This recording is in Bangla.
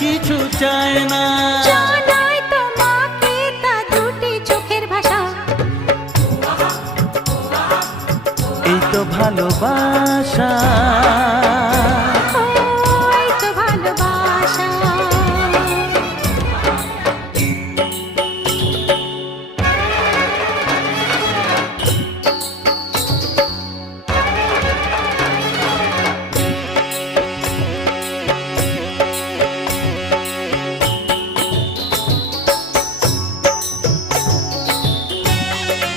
কিছু চায় না। জানাই তোমাকে তা দুটি চোখের ভাষা। এই তো ভালোবাসা।